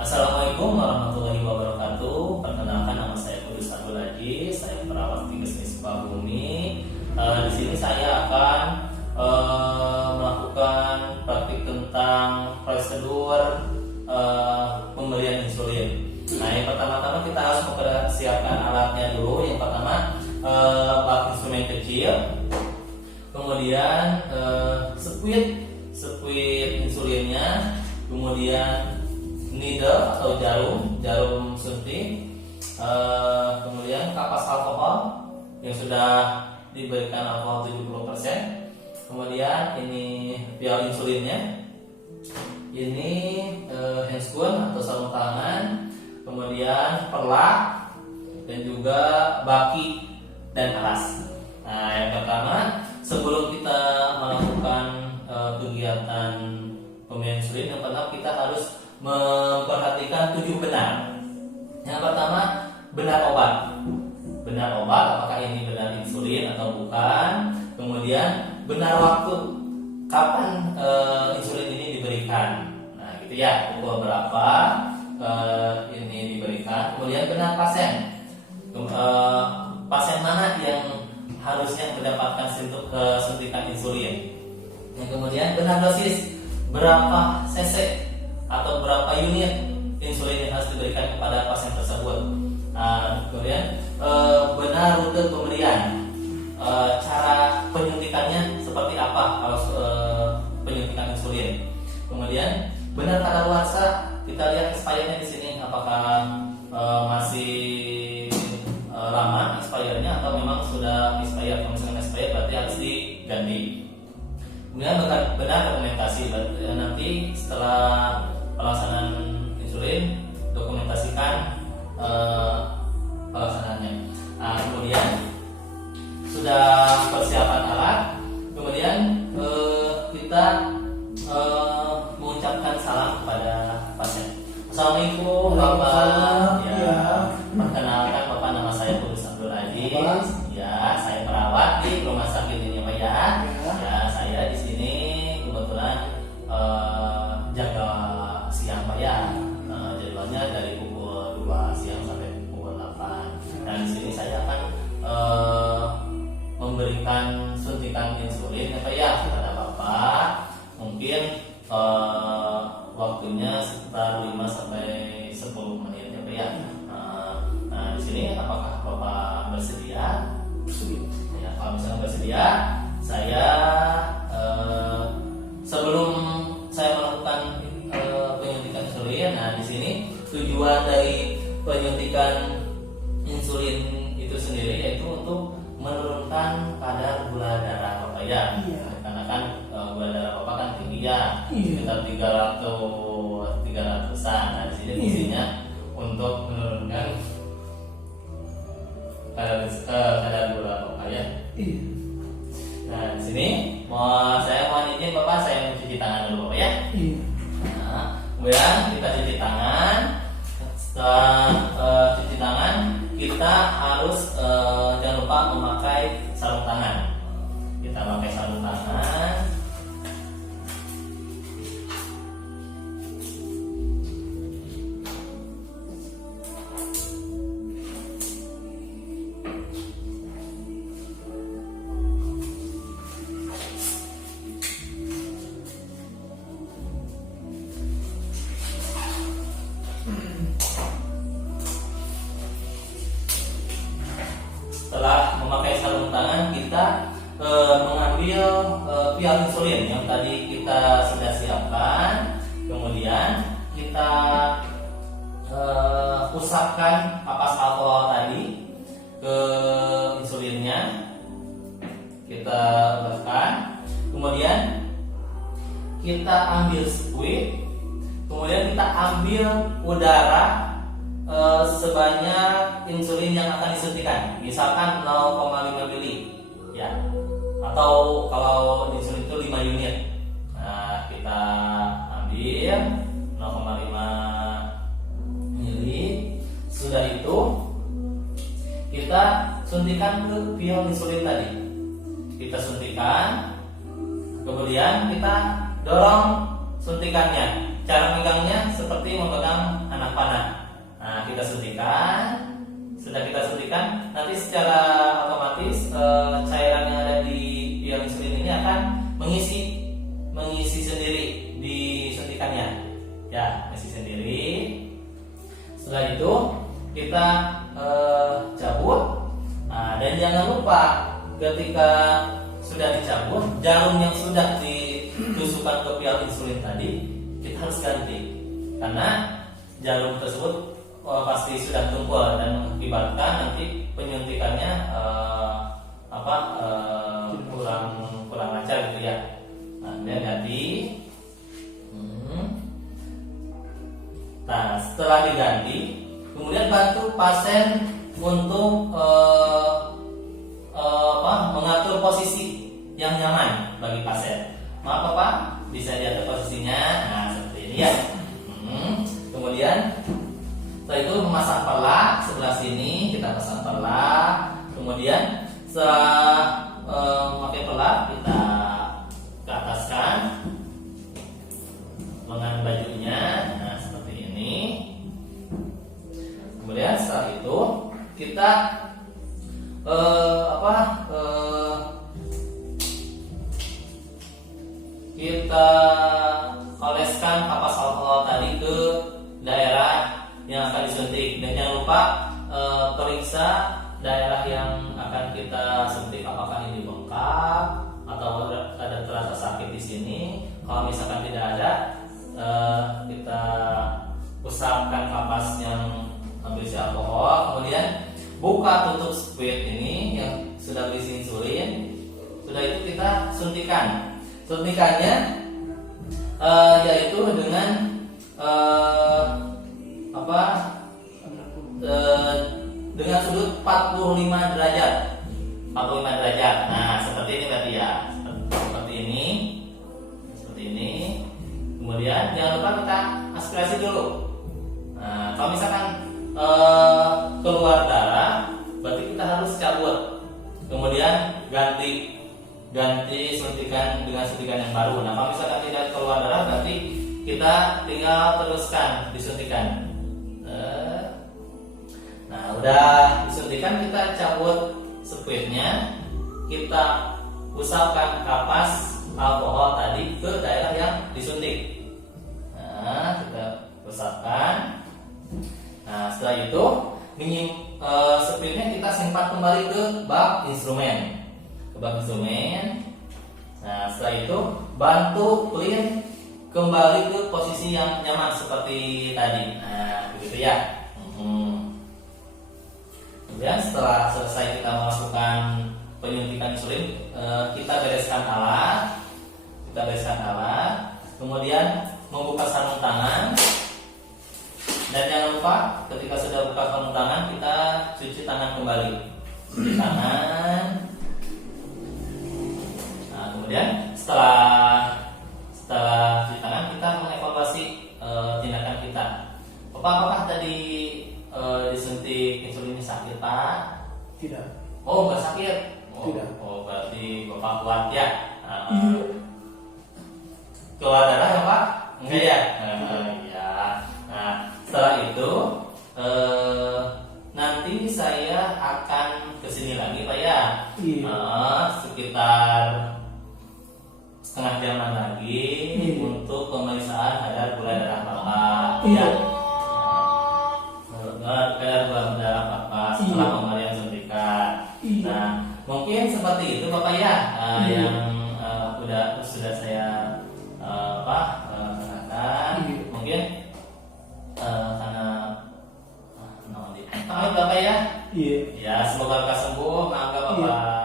Assalamualaikum warahmatullahi wabarakatuh. Perkenalkan, nama saya Kudus Abdul Aziz. Saya perawat klinis Sukabumi. Di sini saya akan melakukan praktik tentang prosedur pemberian insulin. Nah, yang pertama-tama kita harus mempersiapkan alatnya dulu. Yang pertama bak instrumen kecil, kemudian spuit insulinnya, kemudian needle atau jarum suntik, kemudian kapas alkohol yang sudah diberikan alkohol 70%, kemudian ini vial insulinnya, ini handscoon atau sarung tangan, kemudian perlak, dan juga baki dan alas. Nah, yang pertama, sebelum kita melakukan kegiatan pemberian insulin, yang pertama kita harus memperhatikan 7 benar. Yang pertama, benar obat. Benar obat, apakah ini benar insulin atau bukan. Kemudian benar waktu kapan insulin ini diberikan. Nah, gitu ya, pukul berapa ini diberikan. Kemudian benar pasien. Pasien mana yang harusnya mendapatkan suntikan insulin. Yang kemudian benar dosis, berapa cc atau berapa unit insulin yang harus diberikan kepada pasien tersebut. Kemudian benar rute pemberian, cara penyuntikannya seperti apa harus penyuntikan insulin. Kemudian benar kadaluarsa, kita lihat expirednya di sini apakah masih lama expirednya atau memang sudah expired. Kalau misalkan expired berarti harus diganti. Kemudian benar dokumentasi, nanti setelah pelaksanaan insulin dokumentasikan pelaksanaannya. Kemudian sudah persiapan alat, kemudian kita mengucapkan salam kepada pasien. Assalamualaikum Bapak. Ya, perkenalkan Bapak, nama saya Kudus Abdul Aziz. Ya, saya perawat di rumah sakit ini Pak ya. Ya, saya di sini kebetulan jaga siang Pak ya. Jadwalnya dari pukul 2 siang sampai pukul 8. Dan di sini saya akan memberikan suntikan insulin ya Pak ya kepada Bapak. Mungkin waktunya sekitar 5 sampai 10 menit ya Pak ya. Nah, di sini apakah Bapak bersedia? Bersedia. Ya, kalau misalnya bersedia, saya sebelum saya melakukan penyuntikan insulin, nah di sini tujuan dari penyuntikan insulin itu sendiri yaitu untuk menurunkan kadar gula darah Bapak ya. Iya. Karena kan gula darah Bapak kan tinggi ya, sekitar 300-an. Nah, di sini fungsinya untuk menurunkan kadar gula Bapak ya. Iya. Nah, di sini saya mohon izin Bapak, saya mencuci tangan dulu Bapak ya. Iya. Nah, kemudian kita cuci tangan. Setelah cuci tangan, kita harus jangan lupa memakai sarung tangan. Kita pakai sarung tangan. Setelah memakai sarung tangan, kita mengambil vial insulin yang tadi kita sudah siapkan. Kemudian kita usapkan kapas alkohol tadi ke insulinnya. Kita letakkan. Kemudian kita ambil spuit. Kemudian kita ambil udara sebanyak insulin yang akan disuntikan, misalkan 0,5 mili ya, atau kalau insulin itu 5 unit. Nah, kita ambil 0,5 mili. Sudah itu kita suntikan ke vial insulin tadi. Kita suntikan, kemudian kita dorong suntikannya. Cara megangnya seperti memegang kita suntikan. Sudah kita suntikan, nanti secara otomatis cairan yang ada di pial insulin ini akan mengisi sendiri di suntikannya. Ya, mengisi sendiri. Setelah itu kita cabut. Nah, dan jangan lupa ketika sudah dicabut, jarum yang sudah ditusukkan ke pial insulin tadi kita harus ganti, karena jarum tersebut pasti sudah tumpul dan mengakibatkan nanti penyuntikannya kurang lancar gitu ya. Nah, dan ganti. Nah, setelah diganti, kemudian bantu pasien untuk mengatur posisi yang nyaman bagi pasien. Maaf Pak, bisa diatur posisinya. Nah, seperti ini ya. Kemudian setelah itu memasang perlah sebelah sini, kita pasang perlah. Kemudian setelah memakai perlah, kita ke ataskan lengan bajunya. Nah, seperti ini. Kemudian setelah itu kita kita oleskan kapas alkohol tadi ke daerah yang akan disuntik, dan jangan lupa periksa daerah yang akan kita suntik apakah ini bengkak atau ada terasa sakit di sini. Kalau misalkan tidak ada, kita usapkan kapas yang berisi alkohol, kemudian buka tutup spirit ini yang sudah berisi insulin. Sudah itu kita suntikan. Suntikannya yaitu dengan dengan sudut 45 derajat. 45 derajat. Nah, seperti ini berarti ya. Seperti ini. Seperti ini. Kemudian jangan lupa kita aspirasi dulu. Nah, kalau misalkan keluar darah, berarti kita harus cabut. Kemudian ganti suntikan dengan suntikan yang baru. Nah, kalau misalkan tidak keluar darah, berarti kita tinggal teruskan disuntikan. Nah, udah disuntikan, kita cabut spiritnya, kita usapkan kapas alkohol tadi ke daerah yang disuntik. Nah, kita usapkan. Nah, setelah itu spiritnya kita simpan kembali ke bak instrumen. Nah, setelah itu bantu clean kembali ke posisi yang nyaman seperti tadi. Nah, begitu ya. Kemudian setelah selesai kita melakukan penyuntikan insulin, kita bereskan alat. Kemudian membuka sarung tangan. Dan jangan lupa ketika sudah buka sarung tangan, kita cuci tangan kembali. Cuci tangan. Nah, kemudian setelah cuci tangan, kita mengevaluasi tindakan kita. Apakah tadi disuntik insulinnya sakit, Pak? Tidak. Oh, nggak sakit. Tidak. Oh, berarti Bapak kuat ya. Keluar darah ya, Pak? Enggak ya? Iya. Nah, setelah itu nanti saya akan kesini lagi, Pak ya. Sekitar setengah jaman lagi untuk pemeriksaan kadar gula darah Bapak. Ya. Kadar gula darah Bapak setelah pemberian suntikan. Nah, mungkin seperti itu Bapak ya, yang sudah saya katakan. Mungkin karena Bapak ya. Iya. Ya, semoga Bapak sembuh. Mangga Bapak